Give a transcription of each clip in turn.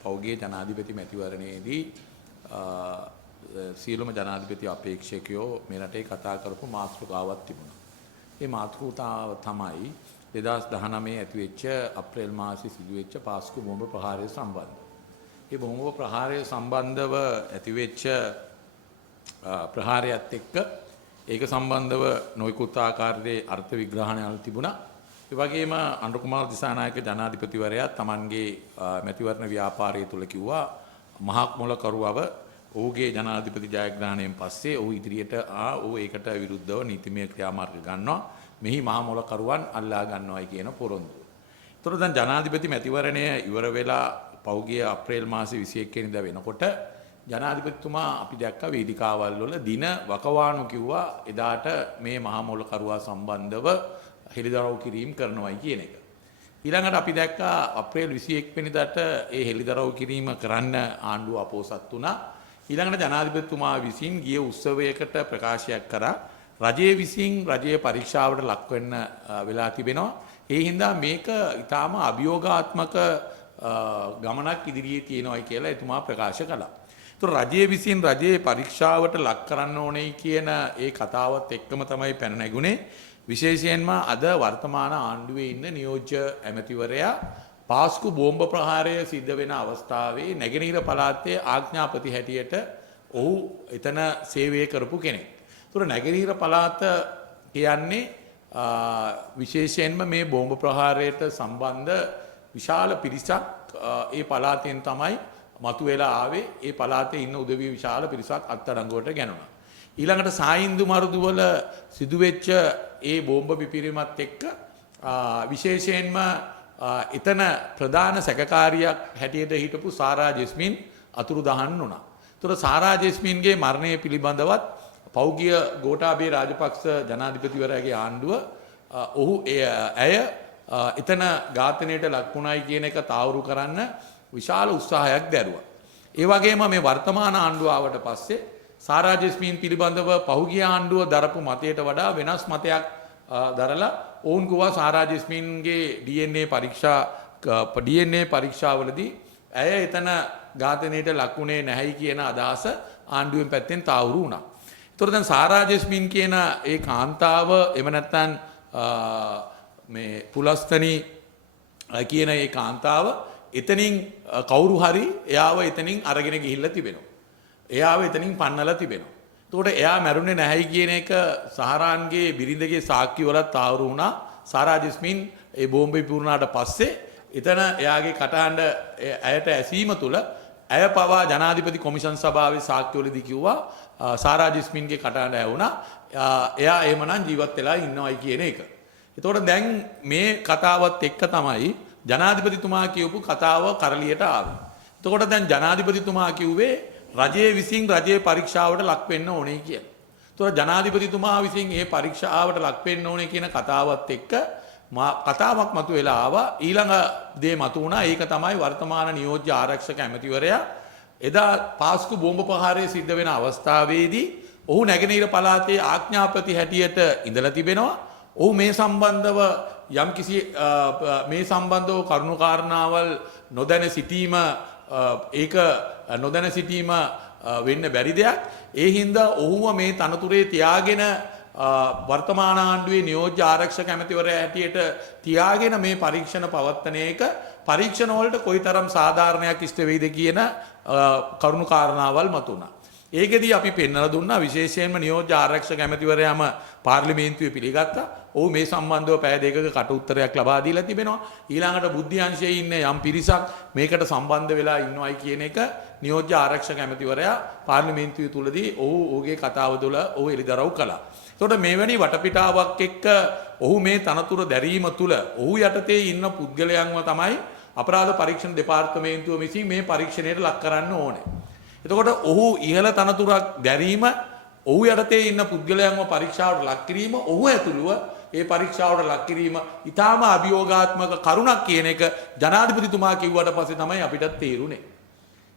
පෞගේ ජනාධිපති මැතිවරණයේදී සියලුම ජනාධිපති අපේක්ෂකයෝ මේ රටේ කතා කරපු මාතෘකාවක් තිබුණා. ඒ මාතෘකාව තමයි 2019 ඇතිවෙච්ච අප්‍රේල් මාසයේ සිදුවෙච්ච පාස්කු බෝම්බ ප්‍රහාරය සම්බන්ධව. මේ බෝම්බ ප්‍රහාරය සම්බන්ධව ඇතිවෙච්ච ප්‍රහාරයත් එක්ක ඒක සම්බන්ධව නොයෙකුත් ආකාරයේ අර්ථ විග්‍රහණයල් තිබුණා. ඒ වගේම අනුර කුමාර දිසානායක ජනාධිපතිවරයා තමන්ගේ මැතිවරණ ව්‍යාපාරය තුල කිව්වා මහක් මොලකරුවව ඔහුගේ ජනාධිපති ජයග්‍රහණයෙන් පස්සේ ඔහු ඉදිරියට ඔහු ඒකට විරුද්ධව නීතිමය ක්‍රියාමාර්ග ගන්නවා. මෙහි මහ මොලකරුවන් අල්ලා ගන්නවායි කියන පොරොන්දුව. ඒතර දැන් ජනාධිපති මැතිවරණය ඉවර වෙලා පෞගිය අප්‍රේල් මාසේ 21 වෙනිදා වෙනකොට ජනාධිපතිතුමා අපි දැක්ක වේදිකාවල් වල දින වකවානු කිව්වා එදාට මේ මහ මොලකරුවා සම්බන්ධව හෙළිදරව් කිරීම කරනවායි කියන එක. ඊළඟට අපි දැක්කා අප්‍රේල් 21 වෙනිදාට ඒ හෙළිදරව් කිරීම කරන්න ආණ්ඩුව අපෝසත් වුණා. ඊළඟට ජනාධිපතිතුමා විසින් ගිය උත්සවයකට ප්‍රකාශයක් කරා රජයේ විසින් රජයේ පරීක්ෂාවට ලක් වෙන්න වෙලා තිබෙනවා. ඒ හින්දා මේක ඊටාම අභියෝගාත්මක ගමනක් ඉදිරියේ තියෙනවායි කියලා එතුමා ප්‍රකාශ කළා. ඒතර රජයේ විසින් රජයේ පරීක්ෂාවට ලක් කරන්න ඕනේ කියන ඒ කතාවත් එක්කම තමයි පැන නැගුණේ. විශේෂයෙන්ම අද වර්තමාන ආණ්ඩුවේ ඉන්න නියෝජ්‍ය ඇමතිවරයා පාස්කු බෝම්බ ප්‍රහාරය සිද්ධ වෙන අවස්ථාවේ නැගෙනහිර පළාතේ ආඥාපති හැටියට ඔහු එතන සේවය කරපු කෙනෙක්. ඒතර නැගෙනහිර පළාත කියන්නේ විශේෂයෙන්ම මේ බෝම්බ ප්‍රහාරයට සම්බන්ධ විශාල පිරිසක් ඒ පළාතෙන් තමයි මතුවලා ආවේ. ඒ පළාතේ ඉන්න උදවිය විශාල පිරිසක් අත්අඩංගුවට ගැනුණා. ඊළඟට සායින්දු මරුදුවල සිදුවෙච්ච ඒ බෝම්බ පිපිරීමත් එක්ක විශේෂයෙන්ම එතන ප්‍රධාන සැකකාරියක් හැටියට හිටපු සාරා ජෙස්මින් අතුරුදහන් වුණා. ඒතර සාරා ජෙස්මින්ගේ මරණය පිළිබඳවත් පෞගිය ගෝඨාභය රාජපක්ෂ ජනාධිපතිවරයාගේ ආණ්ඩුව ඇය එතන ඝාතනයට ලක් වුණායි කියන එක තාවුරු කරන්න විශාල උත්සාහයක් දැරුවා. ඒ වගේම මේ වර්තමාන ආණ්ඩුව ආවට පස්සේ සාරා ජෙස්මින් පිළිබඳව පහුගිය ආණ්ඩුව දරපු මතයට වඩා වෙනස් මතයක් දරලා ඔවුන් කිව්වා සාරා ජෙස්මින්ගේ DNA පරීක්ෂාවලදී ඇය එතන ඝාතනයට ලක්ුණේ නැහැයි කියන අදහස ආණ්ඩුවෙන් පැත්තෙන් තාවුරු වුණා. ඒතර දැන් සාරා ජෙස්මින් කියන ඒ කාන්තාව එම නැත්තම් මේ පුලස්තනි කියන ඒ කාන්තාව එතනින් කවුරු හරි එයාව එතනින් අරගෙන ගිහිල්ලා තිබෙනවා. එයාව එතනින් පන්නලා තිබෙනවා. එතකොට එයා මැරුණේ නැහැයි කියන එක සහරාන්ගේ බිරිඳගේ සාක්ෂි වලත් තාවුරු වුණා. සාරා ජෙස්මින් ඒ බෝම්බ විපුරුණාට පස්සේ එතන එයාගේ කටහඬ ඇයට ඇසීම තුළ ඇය පවා ජනාධිපති කොමිෂන් සභාවේ සාක්ෂිවලදී කිව්වා සාරා ජෙස්මින්ගේ කටහඬ ඇහුණා. එයා එහෙමනම් ජීවත් වෙලා ඉන්නවයි කියන එක. එතකොට දැන් මේ කතාවත් එක්ක තමයි ජනාධිපතිතුමා කියපු කතාව කරලියට ආවේ. එතකොට දැන් ජනාධිපතිතුමා කිව්වේ රජයේ විසින් රජයේ පරීක්ෂාවට ලක් වෙන්න ඕනේ කියලා. ඒතකොට ජනාධිපතිතුමා විසින් මේ පරීක්ෂාවට ලක් වෙන්න ඕනේ කියන කතාවත් එක්ක කතාවක් මතුවලා ආවා. ඊළඟ දේ මතු වුණා. ඒක තමයි වර්තමාන නියෝජ්‍ය ආරක්ෂක ඇමතිවරයා එදා පාස්කු බෝම්බ ප්‍රහාරය සිද්ධ වෙන අවස්ථාවේදී ඔහු නැගෙනහිර පළාතේ ආඥාපති හැටියට ඉඳලා තිබෙනවා. ඔහු මේ සම්බන්ධව යම්කිසි මේ සම්බන්ධව කරුණු කාරණාවල් නොදැන සිටීම ඒක නොදැන සිටීම වෙන්න බැරි දෙයක්. ඒ හින්දා ඔහුව මේ තනතුරේ තියාගෙන වර්තමාන ආණ්ඩුවේ නියෝජ්‍ය ආරක්ෂක ඇමතිවරයා හැටියට තියාගෙන මේ පරීක්ෂණ පවත්වන එක පරීක්ෂණ වලට කොයිතරම් සාධාරණයක් ඉෂ්ට වෙයිද කියන කරුණු කාරණාවල් මතුණා. ඒකෙදී අපි පෙන්වලා දුන්නා විශේෂයෙන්ම නියෝජ්‍ය ආරක්ෂක ඇමතිවරයාම පාර්ලිමේන්තුවේ පිළිගත්තා. ඔහු මේ සම්බන්ධව පැය දෙකක කට උත්තරයක් ලබා දීලා තිබෙනවා. ඊළඟට බුද්ධි අංශයේ ඉන්න යම් පිරිසක් මේකට සම්බන්ධ වෙලා ඉන්නවයි කියන එක නියෝජ්‍ය ආරක්ෂක ඇමතිවරයා පාර්ලිමේන්තුවේ තුලදී ඔහුගේ කතාව තුළ ඔහු එළිදරව් කළා. එතකොට මෙවැනි වටපිටාවක් එක්ක ඔහු මේ තනතුර දැරීම තුළ ඔහු යටතේ ඉන්න පුද්ගලයන්ව තමයි අපරාධ පරීක්ෂණ දෙපාර්තමේන්තුව විසින් මේ පරීක්ෂණයට ලක් කරන්න ඕනේ. එතකොට ඔහු ඉහළ තනතුරක් දැරීම ඔහු යටතේ ඉන්න පුද්ගලයන්ව පරීක්ෂාවට ලක් කිරීම ඔහු ඇතුළුව ඒ පරීක්ෂාවට ලක් කිරීම ඊටාම අභියෝගාත්මක කරුණක් කියන එක ජනාධිපතිතුමා කිව්වට පස්සේ තමයි අපිට තේරුනේ.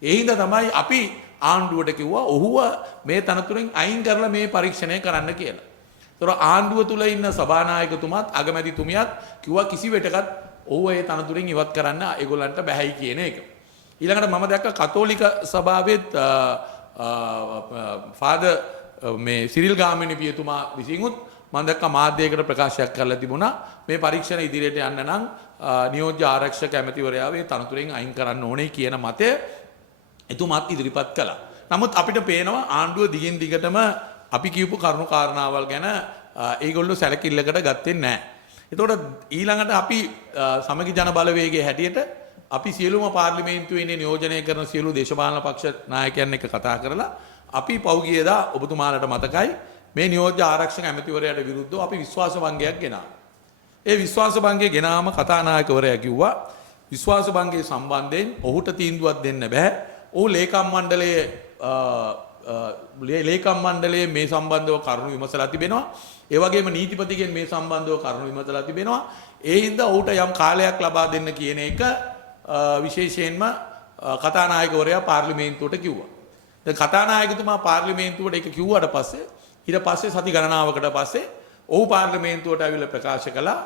ඒ හින්දා තමයි අපි ආණ්ඩුවට කිව්වා ඔහුව මේ තනතුරෙන් අයින් කරලා මේ පරීක්ෂණය කරන්න කියලා. ඒතර ආණ්ඩුව තුල ඉන්න සභානායකතුමාත් අගමැතිතුමියත් කිව්වා කිසි වෙටකත් ඔහුව ඒ තනතුරෙන් ඉවත් කරන්න ඒගොල්ලන්ට බැහැයි කියන එක. ඊළඟට මම දැක්ක කතෝලික සභාවෙත් ෆාදර් මේ සිරිල් ගාමිණී පියතුමා විසිනුත් මම දැක්ක මාධ්‍යයකට ප්‍රකාශයක් කරලා තිබුණා මේ පරීක්ෂණ ඉදිරියට යන්න නම් නියෝජ්‍ය ආරක්ෂක ඇමතිවරයා වේ තනතුරෙන් අයින් කරන්න ඕනේ කියන මතය එතුමාත් ඉදිරිපත් කළා. නමුත් අපිට පේනවා ආණ්ඩුව දිගින් දිගටම අපි කියපු කරුණු කාරණාවල් ගැන ඒගොල්ලෝ සැලකිල්ලකට ගත්තේ නැහැ. එතකොට ඊළඟට අපි සමගි ජන බලවේගයේ හැටියට අපි සියලුම පාර්ලිමේන්තුවේ ඉන්නේ නියෝජනය කරන සියලු දේශපාලන පක්ෂ නායකයන් එක්ක කතා කරලා අපි පෞගියදා ඔබතුමාලට මතකයි මේ නියෝජ්‍ය ආරක්ෂක ඇමතිවරයාට විරුද්ධව අපි විශ්වාස භංගයක් ගෙනා. ඒ විශ්වාස භංගය ගෙනාම කතානායකවරයා කිව්වා විශ්වාස භංගයේ සම්බන්ධයෙන් ඔහුට තීන්දුවක් දෙන්න බෑ. ඔහු ලේකම් මණ්ඩලයේ මේ සම්බන්ධව කරුණු විමසලා තිබෙනවා. ඒ වගේම නීතිපතිගෙන් මේ සම්බන්ධව කරුණු විමසලා තිබෙනවා. ඒ හින්දා ඔහුට යම් කාලයක් ලබා දෙන්න කියන එක විශේෂයෙන්ම කතානායකවරයා පාර්ලිමේන්තුවට කිව්වා. දැන් කතානායකතුමා පාර්ලිමේන්තුවට ඒක කිව්වට පස්සේ ඊට පස්සේ සති ගණනාවකට පස්සේ ඔහු පාර්ලිමේන්තුවට ඇවිල්ලා ප්‍රකාශ කළා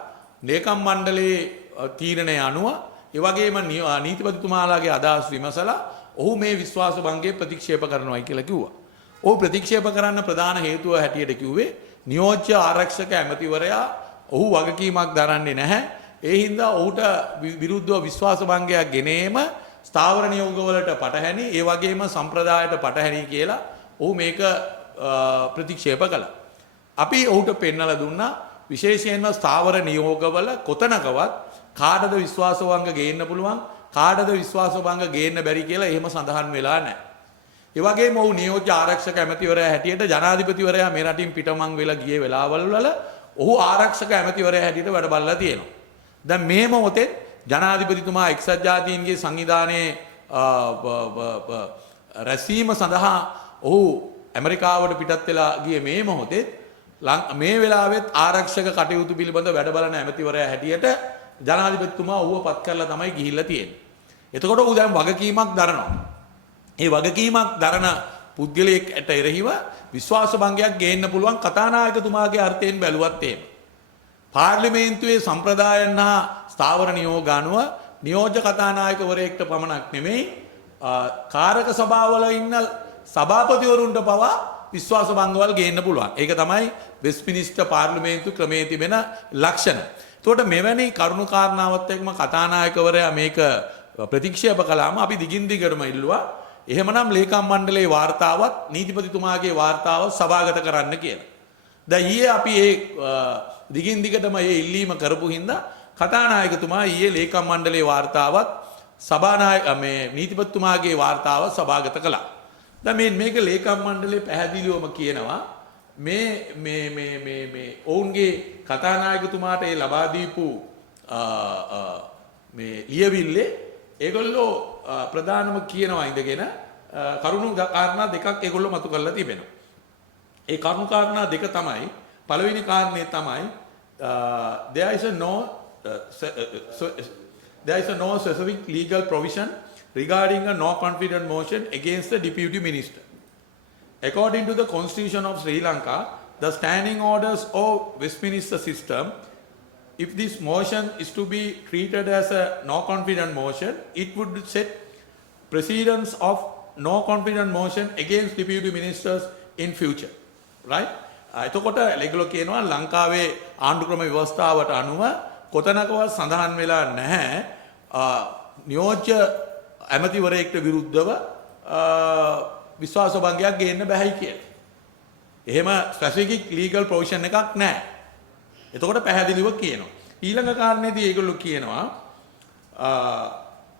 ලේකම් මණ්ඩලයේ තීරණය අනුව ඒ වගේම නීතිපතිතුමාලාගේ අදහස් විමසලා ඔහු මේ විශ්වාස භංගය ප්‍රතික්ෂේප කරනවායි කියලා කිව්වා. ඔහු ප්‍රතික්ෂේප කරන්න ප්‍රධාන හේතුව හැටියට කිව්වේ නියෝජ්‍ය ආරක්ෂක ඇමතිවරයා ඔහු වගකීමක් දරන්නේ නැහැ. ඒ හින්දා ඔහුට විරුද්ධව විශ්වාස භංගයක් ගෙනේම ස්ථාවර නියෝගවලට පටහැනි ඒ වගේම සම්ප්‍රදායට පටහැනි කියලා ඔහු මේක ප්‍රතික්ෂේප කළා. අපි ඔහුට පෙන්නලා දුන්නා විශේෂයෙන්ම ස්ථාවර නියෝගවල කොතනකවත් කාටද විශ්වාස භංග ගේන්න පුළුවන් කාටද විශ්වාස භංග ගේන්න බැරි කියලා එහෙම සඳහන් වෙලා නැහැ. ඒ වගේම ඔහු නියෝජ්‍ය ආරක්ෂක ඇමතිවරයා හැටියට ජනාධිපතිවරයා මේ රටින් පිටමං වෙලා ගිය වෙලාවල් වල ඔහු ආරක්ෂක ඇමතිවරයා හැටියට වැඩ බලලා තියෙනවා. දැන් මේ මොහොතේ ජනාධිපතිතුමා එක්සත් ජාතීන්ගේ සංවිධානයේ රැස්වීම සඳහා ඔහු ඇමරිකාවට පිටත් වෙලා ගිය මේ මොහොතේ මේ වෙලාවෙත් ආරක්ෂක කටයුතු පිළිබඳ වැඩ බලන ඇමතිවරයා හැටියට ජනාධිපතිතුමා ඌව පත් කරලා තමයි ගිහිල්ලා තියෙන්නේ. එතකොට ඌ දැන් වගකීමක් දරනවා. ඒ වගකීමක් දරන පුද්ගලයෙක්ට එරෙහිව විශ්වාස භංගයක් ගේන්න පුළුවන් කතානායකතුමාගේ අර්ථයෙන් බැලුවත් එහෙම. පාර්ලිමේන්තුවේ සම්ප්‍රදායන් හා ස්ථාවර නියෝග අනුව නියෝජ්‍ය කතානායකවරයෙක්ට පමණක් නෙමෙයි කාරක සභාවල ඉන්න සභාපතිවරුන්ට පවා විශ්වාස භංගවල් ගේන්න පුළුවන්. ඒක තමයි වෙස්ට්මිනිස්ටර් පාර්ලිමේන්තු ක්‍රමයේ තිබෙන ලක්ෂණ. එතකොට මෙවැනි කරුණු කාරණාවත් එක්කම කතානායකවරයා මේක ප්‍රතික්ෂේප කළාම අපි දිගින් දිගටම ඉල්ලුවා එහෙමනම් ලේකම් මණ්ඩලයේ වාර්තාවත් නීතිපතිතුමාගේ වාර්තාවත් සභාගත කරන්න කියලා. දැන් ඊයේ අපි ඒ දිගින් දිගටම මේ ඉල්ලීම කරපු හින්දා කතානායකතුමා ඊයේ ලේකම් මණ්ඩලයේ වාර්තාවත් මේ නීතිපතිතුමාගේ වාර්තාවත් සභාගත කළා. දැන් මේක ලේකම් මණ්ඩලයේ පැහැදිලිවම කියනවා මේ ඔවුන්ගේ කතානායකතුමාට ඒ ලබා දීපු මේ ලියවිල්ලේ ඒගොල්ලෝ ප්‍රධානම කියනවා ඉඳගෙන කරුණු කාරණා දෙකක් ඒගොල්ලෝ මතු කරලා තිබෙනවා. ඒ කරුණු කාරණා දෙක තමයි පළවෙනි කාරණේ තමයි there is no specific legal provision regarding a no confidence motion against the deputy minister. According to the Constitution of Sri Lanka, the standing orders of Westminster system, if this motion is to be treated as a no confidence motion, it would set precedence of no confidence motion against deputy ministers in future. Right? එතකොට ඒගොල්ලෝ කියනවා ලංකාවේ ආණ්ඩු ක්‍රම ව්‍යවස්ථාවට අනුව කොතනකවත් සඳහන් වෙලා නැහැ නියෝජ්‍ය ඇමතිවරයෙක්ට විරුද්ධව විශ්වාස භංගයක් ගේන්න බෑයි කියලා. එහෙම ස්පෙસિෆික් ලීගල් ප්‍රොවිෂන් එකක් නැහැ. එතකොට පැහැදිලිව කියනවා. ඊළඟ කාරණේදී ඒගොල්ලෝ කියනවා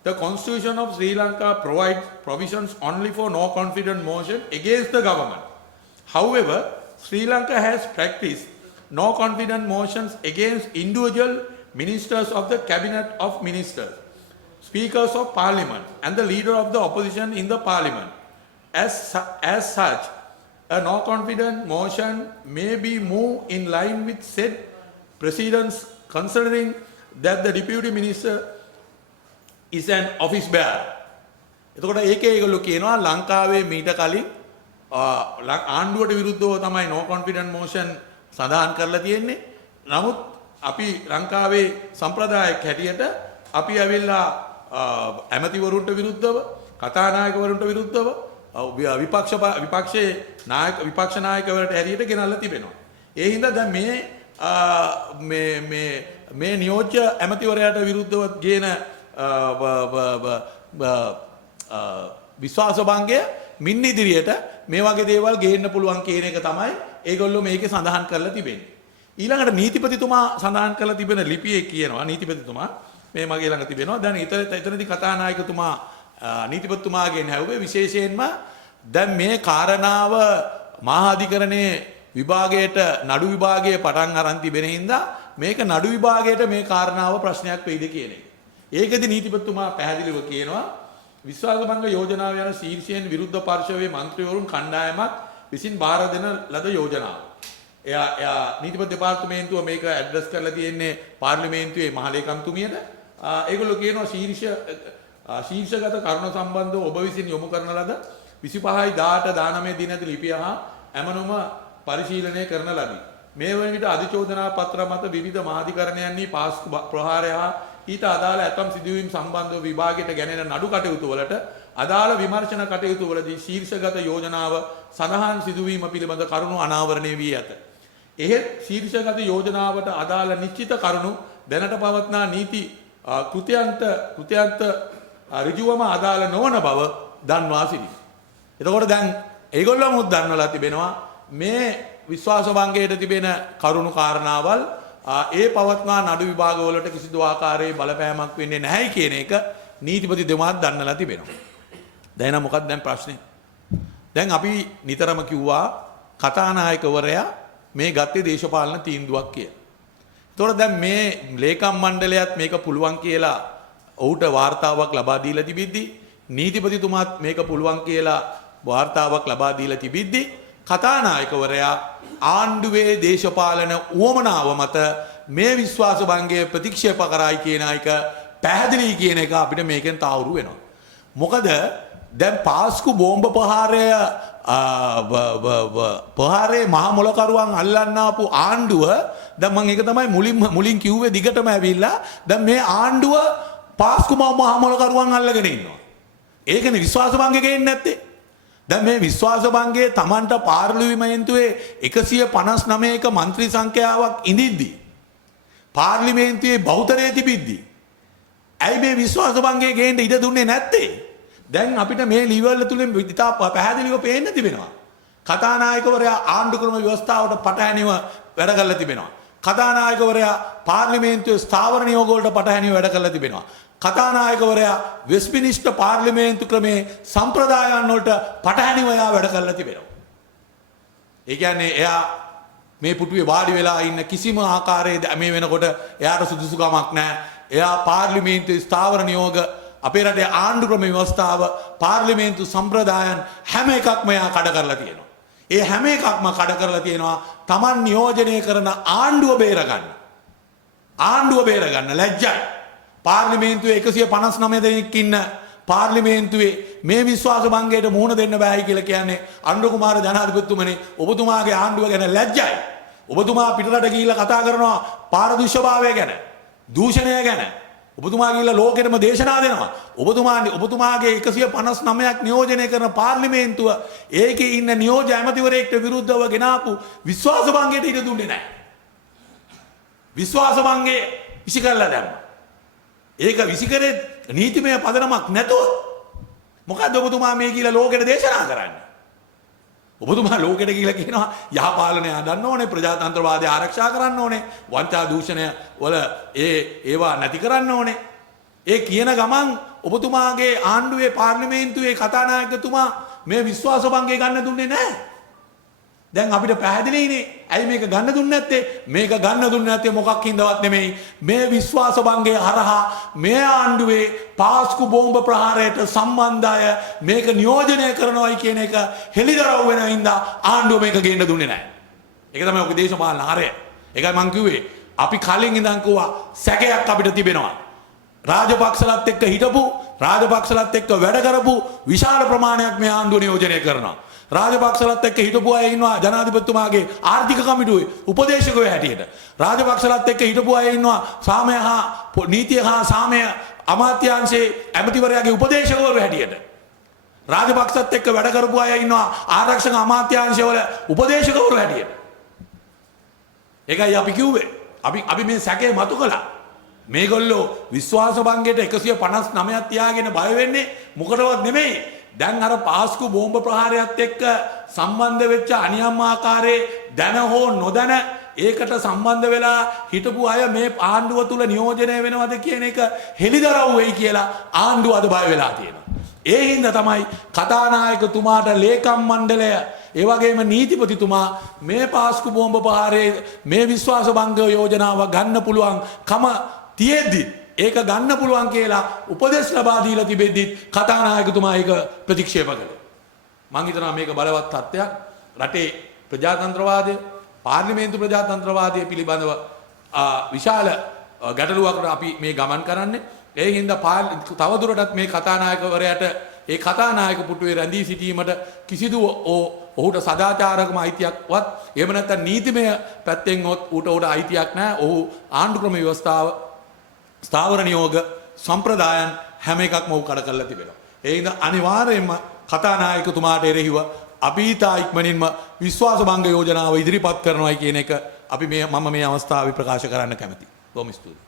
the Constitution of Sri Lanka provides provisions only for no confidence motion against the government. However, Sri Lanka has practiced no confidence motions against individual ministers of the cabinet of ministers, speakers of parliament and the leader of the opposition in the parliament. As such, a no confidence motion may be moved in line with said precedents considering that the deputy minister is an office bearer. එතකොට ඒකේ ඒගොල්ලෝ කියනවා ලංකාවේ මීට කලින් ආණ්ඩුවට විරුද්ධව තමයි no confidence motion සඳහන් කරලා තියෙන්නේ. නමුත් අපි ලංකාවේ සම්ප්‍රදායක් හැටියට අපි ඇවිල්ලා ඇමතිවරුන්ට විරුද්ධව කතානායකවරුන්ට විරුද්ධව විපක්ෂයේ විපක්ෂ නායකවලට හැරියට ගෙනල්ලා තිබෙනවා. ඒ හින්දා දැන් මේ නියෝජ්‍ය ඇමතිවරයාට විරුද්ධව ගේන විශ්වාස භංගය මින් ඉදිරියට මේ වගේ දේවල් ගේන්න පුළුවන් කියන එක තමයි ඒගොල්ලෝ මේකේ සඳහන් කරලා තිබෙන්නේ. ඊළඟට නීතිපතිතුමා සඳහන් කරලා තිබෙන ලිපියේ කියනවා නීතිපතිතුමා මේ මගේ ළඟ තිබෙනවා. දැන් එතනදී කතානායකතුමා නීතිපතිතුමාගෙන් හැවුවේ විශේෂයෙන්ම දැන් මේ කාරණාව මහාධිකරණයේ විභාගයට නඩු විභාගයේ පටන් අරන් තිබෙන හින්දා මේක නඩු විභාගයට මේ කාරණාව ප්‍රශ්නයක් වෙයිද කියන එක. ඒකදී නීතිපතිතුමා පැහැදිලිව කියනවා විශ්වාසභංග යෝජනාව යන ශීර්ෂයෙන් විරුද්ධ පාර්ශවයේ මන්ත්‍රීවරුන් කණ්ඩායමක් විසින් බාර දෙන ලද යෝජනාව. එයා නීතිපති දෙපාර්තමේන්තුව මේක ඇඩ්‍රස් කරලා තියෙන්නේ පාර්ලිමේන්තුවේ මහලේකම්තුමියට. ඒගොල්ලෝ කියනවා ශීර්ෂගත කරුණු සම්බන්ධව ඔබ විසින් යොමු කරන ලද 25/18/19 දින ඇති ලිපිය හා ඇමනුම පරිශීලනය කරන ලදී. මේ වන විට අධිචෝදනා පත්‍ර මත විවිධ මාධිකරණයන්හි පාස්කු ප්‍රහාරය හා ඊට අදාළ ඇතම් සිදුවීම් සම්බන්ධව විභාගයට ගැනෙන නඩු කටයුතු වලට අදාළ විමර්ශන කටයුතු වලදී ශීර්ෂගත යෝජනාව සඳහන් සිදුවීම පිළිබඳ කරුණු අනාවරණය වී ඇත. එහෙත් ශීර්ෂගත යෝජනාවට අදාළ නිශ්චිත කරුණු දැනට පවත්නා නීති කෘත්‍යන්ත ඍජුවම අදාළ නොවන බව දන්වා සිටියි. එතකොට දැන් ඒගොල්ලෝම දන්වලා තිබෙනවා මේ විශ්වාස භංගයට තිබෙන කරුණු කාරණාවල් ඒ පවත්නා නඩු විභාග වලට කිසිදු ආකාරයේ බලපෑමක් වෙන්නේ නැහැයි කියන එක නීතිපති දෙමාත් දන්නලා තිබෙනවා. දැන් නම් මොකක්ද දැන් ප්‍රශ්නේ? දැන් අපි නිතරම කිව්වා කතානායකවරයා මේ ගත්තේ දේශපාලන තීන්දුවක් කියලා. ඒතකොට දැන් මේ ලේකම් මණ්ඩලයත් මේක පුළුවන් කියලා ඔහුට වාර්තාවක් ලබා දීලා තිබිද්දි නීතිපතිතුමාත් මේක පුළුවන් කියලා වාර්තාවක් ලබා දීලා තිබිද්දි කතානායකවරයා ආණ්ඩුවේ දේශපාලන උවමනාව මත මේ විශ්වාස භංගය ප්‍රතික්ෂේප කරයි කියන එක පැහැදිලි කියන එක අපිට මේකෙන් තාවුරු වෙනවා. මොකද දැන් පාස්කු බෝම්බ ප්‍රහාරයේ මහා මොලකරුවන් අල්ලන්න ආපු ආණ්ඩුව දැන් මම ඒක තමයි මුලින් කිව්වේ දිගටම ඇවිල්ලා දැන් මේ ආණ්ඩුව පාස්කු මහා මොලකරුවන් අල්ලගෙන ඉන්නවා. ඒකනේ විශ්වාස භංගය ගේන්නේ නැත්තේ. දැන් මේ විශ්වාස භංගයේ Tamanට පාර්ලිමේන්තුවේ 159ක മന്ത്രി සංඛ්‍යාවක් ඉඳිද්දි පාර්ලිමේන්තුවේ බහුතරය තිබිද්දි ඇයි මේ විශ්වාස භංගයේ ගේන්න ඉඩ දුන්නේ නැත්තේ? දැන් අපිට මේ ලීවල් තුලින් විදිතා පැහැදිලිව පේන්න තිබෙනවා. කතානායකවරයා ආණ්ඩු ක්‍රම ව්‍යවස්ථාවට පටහැනිව වැඩ කරලා තිබෙනවා. කතානායකවරයා පාර්ලිමේන්තුවේ ස්ථාවර නියෝග වලට පටහැනිව වැඩ කරලා තිබෙනවා. කතානායකවරයා වෙස්ට්මිනිස්ටර් පාර්ලිමේන්තු ක්‍රමේ සම්ප්‍රදායන් වලට පටහැනිව එයා වැඩ කරලා තිබෙනවා. ඒ කියන්නේ එයා මේ පුටුවේ වාඩි වෙලා ඉන්න කිසිම ආකාරයේ මේ වෙනකොට එයාට සුදුසුකමක් නැහැ. එයා පාර්ලිමේන්තුවේ ස්ථාවර නියෝග අපේ රටේ ආණ්ඩු ක්‍රම ව්‍යවස්ථාව පාර්ලිමේන්තු සම්ප්‍රදායන් හැම එකක්ම එයා කඩ කරලා තියෙනවා. ඒ හැම එකක්ම කඩ කරලා තියෙනවා Taman නියෝජනය කරන ආණ්ඩුව බේරගන්න. ආණ්ඩුව බේරගන්න ලැජ්ජයි. පාර්ලිමේන්තුවේ 159 දෙනෙක් ඉන්න පාර්ලිමේන්තුවේ මේ විශ්වාස භංගයට මුහුණ දෙන්න බෑයි කියලා කියන්නේ අනුර කුමාර ජනාධිපතිතුමනි ඔබතුමාගේ ආණ්ඩුව ගැන ලැජ්ජයි. ඔබතුමා පිටරට ගිහිල්ලා කතා කරනවා පාරදෘශ්‍යභාවය ගැන, දූෂණය ගැන. ඔබතුමා ගිහිල්ලා ලෝකෙටම දේශනා දෙනවා. ඔබතුමාගේ 159ක් නියෝජනය කරන පාර්ලිමේන්තුව ඒකේ ඉන්න නියෝජ්‍ය ඇමතිවරයෙක්ට විරුද්ධව ගෙනාපු විශ්වාස භංගයට ඉඩ දුන්නේ නැහැ. විශ්වාස භංගයේ විසිකරලා දැම්මා. ඒක විසිකරේ නීතිමය පදනමක් නැතුව මොකද්ද ඔබතුමා මේ කියලා ලෝකෙට දේශනා කරන්නේ? ඔබතුමා ලෝකෙට කියලා කියනවා යහපාලනය හදන්න ඕනේ, ප්‍රජාතන්ත්‍රවාදය ආරක්ෂා කරන්න ඕනේ, වංචා දූෂණය වල ඒවා නැති කරන්න ඕනේ. ඒ කියන ගමන් ඔබතුමාගේ ආණ්ඩුවේ පාර්ලිමේන්තුවේ කතානායකතුමා මේ විශ්වාස භංගය ගන්න දුන්නේ නැහැ. දැන් අපිට පැහැදිලිනේ ඇයි මේක ගන්න දුන්නේ නැත්තේ? මේක ගන්න දුන්නේ නැත්තේ මොකක් හින්දාවත් නෙමෙයි. මේ විශ්වාස භංගය හරහා මේ ආණ්ඩුවේ පාස්කු බෝම්බ ප්‍රහාරයට සම්බන්ධ අය මේක නියෝජනය කරනවායි කියන එක හෙළිදරව් වෙන හින්දා ආණ්ඩුව මේක ගේන්න දුන්නේ නැහැ. ඒක තමයි ඔක දේශපාලන හරය. ඒකයි මං කිව්වේ අපි කලින් ඉඳන් කිව්වා සැකයක් අපිට තිබෙනවා. රාජපක්ෂලත් එක්ක හිටපු රාජපක්ෂලත් එක්ක වැඩ කරපු විශාල ප්‍රමාණයක් මේ ආණ්ඩුව නියෝජනය කරනවා. රාජපක්ෂලත් එක්ක හිටපු අය ඉන්නවා ජනාධිපතිතුමාගේ ආර්ථික කමිටුවේ උපදේශකයෝ හැටියට. රාජපක්ෂලත් එක්ක හිටපු අය ඉන්නවා සාමය හා නීතිය හා සාමය අමාත්‍යාංශයේ ඇමතිවරයාගේ උපදේශකවරු හැටියට රාජපක්ෂත් එක්ක වැඩ කරපු අය ඉන්නවා ආරක්ෂක අමාත්‍යාංශවල උපදේශකවරු හැටියට. ඒකයි අපි කිව්වේ. අපි මේ සැකේ මතු කළා. මේගොල්ලෝ විශ්වාස භංගයට 159ක් තියාගෙන බය වෙන්නේ මොකටවත් නෙමෙයි. දැන් අර පාස්කු බෝම්බ ප්‍රහාරයත් එක්ක සම්බන්ධ වෙච්ච අනියම් ආකාරයේ දැන හෝ නොදැන ඒකට සම්බන්ධ වෙලා හිටපු අය මේ ආණ්ඩුව තුල නියෝජනය වෙනවද කියන එක හෙළිදරව් වෙයි කියලා ආණ්ඩුව අද බය වෙලා තියෙනවා. ඒ හින්දා තමයි කතානායකතුමාට ලේකම් මණ්ඩලය ඒ වගේම නීතිපතිතුමා මේ පාස්කු බෝම්බ ප්‍රහාරයේ මේ විශ්වාස භංග යෝජනාව ගන්න පුළුවන් කම තියෙද්දි ඒක ගන්න පුළුවන් කියලා උපදෙස් ලබා දීලා තිබෙද්දි කතානායකතුමා ඒක ප්‍රතික්ෂේප කළා. මම හිතනවා මේක බලවත් තත්ත්වයක්. රටේ ප්‍රජාතන්ත්‍රවාදය පාර්ලිමේන්තු ප්‍රජාතන්ත්‍රවාදය පිළිබඳව විශාල ගැටලුවකට අපි මේ ගමන් කරන්නේ. ඒ හින්දා තවදුරටත් මේ කතානායකවරයාට ඒ කතානායක පුටුවේ රැඳී සිටීමට කිසිදු ඔහුට සදාචාරකම අයිතියක්වත් එහෙම නැත්නම් නීතිමය පැත්තෙන් ඌට අයිතියක් නැහැ. ඔහු ආණ්ඩු ක්‍රම ව්‍යවස්ථාව ස්ථාවර නියෝග සම්ප්‍රදායන් හැම එකක්ම ඔහු කඩ කරලා තිබෙනවා. ඒ හින්දා අනිවාර්යයෙන්ම කතානායකතුමාට එරෙහිව අභීතා ඉක්මනින්ම විශ්වාස භංග යෝජනාව ඉදිරිපත් කරනවායි කියන එක අපි මම මේ අවස්ථාවේ ප්‍රකාශ කරන්න කැමතියි. බොහොම ස්තුතියි.